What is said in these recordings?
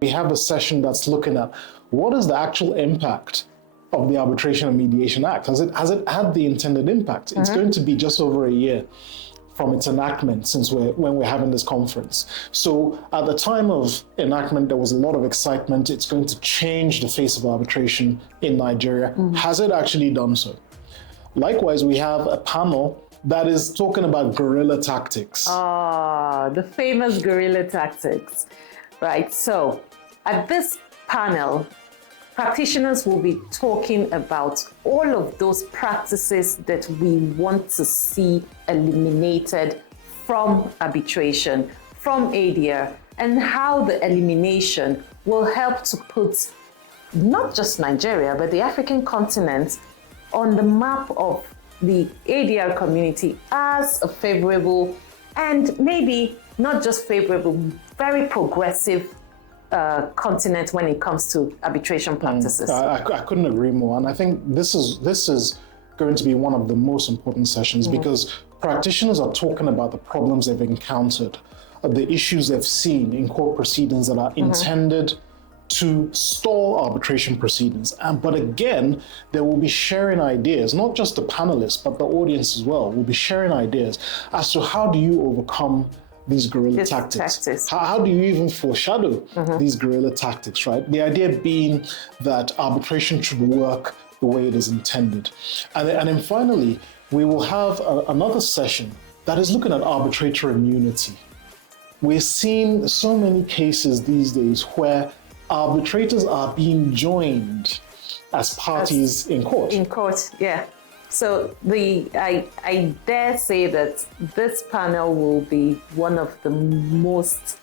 We have a session that's looking at what is the actual impact of the Arbitration and Mediation Act? Has it had the intended impact? It's going to be just over a year from its enactment when we're having this conference. So at the time of enactment, there was a lot of excitement. It's going to change the face of arbitration in Nigeria. Has it actually done so? Likewise, we have a panel that is talking about guerrilla tactics. The famous guerrilla tactics, right? So at this panel, practitioners will be talking about all of those practices that we want to see eliminated from arbitration, from ADR, and how the elimination will help to put not just Nigeria, but the African continent on the map of the ADR community as a favorable and maybe not just favorable, very progressive continent when it comes to arbitration practices. I couldn't agree more, and I think this is going to be one of the most important sessions because practitioners are talking about the problems they've encountered, the issues they've seen in court proceedings that are intended to stall arbitration proceedings. But again, they will be sharing ideas, not just the panelists, but the audience as well will be sharing ideas as to how do you overcome these guerrilla tactics. How do you even foreshadow these guerrilla tactics, right? The idea being that arbitration should work the way it is intended. And then finally, we will have another session that is looking at arbitrator immunity. We're seeing so many cases these days where arbitrators are being joined as parties in court. In court, yeah. So I dare say that this panel will be one of the most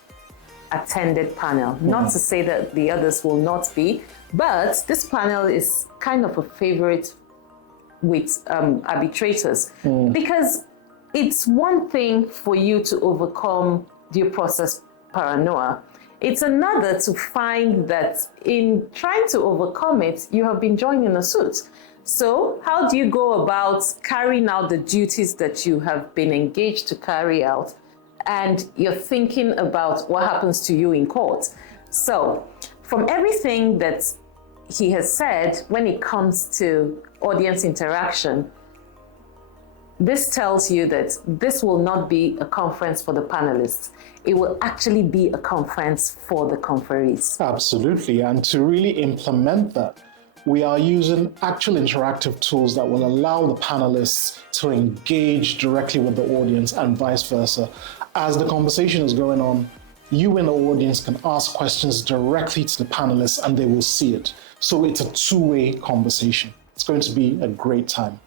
attended panel. Not to say that the others will not be, but this panel is kind of a favorite with arbitrators because it's one thing for you to overcome due process paranoia. It's another to find that in trying to overcome it, you have been joined in a suit. So how do you go about carrying out the duties that you have been engaged to carry out, and you're thinking about what happens to you in court? So from everything that he has said when it comes to audience interaction, this tells you that this will not be a conference for the panelists. It will actually be a conference for the conferees. Absolutely, and to really implement that, we are using actual interactive tools that will allow the panelists to engage directly with the audience and vice versa. As the conversation is going on, you in the audience can ask questions directly to the panelists and they will see it. So it's a two-way conversation. It's going to be a great time.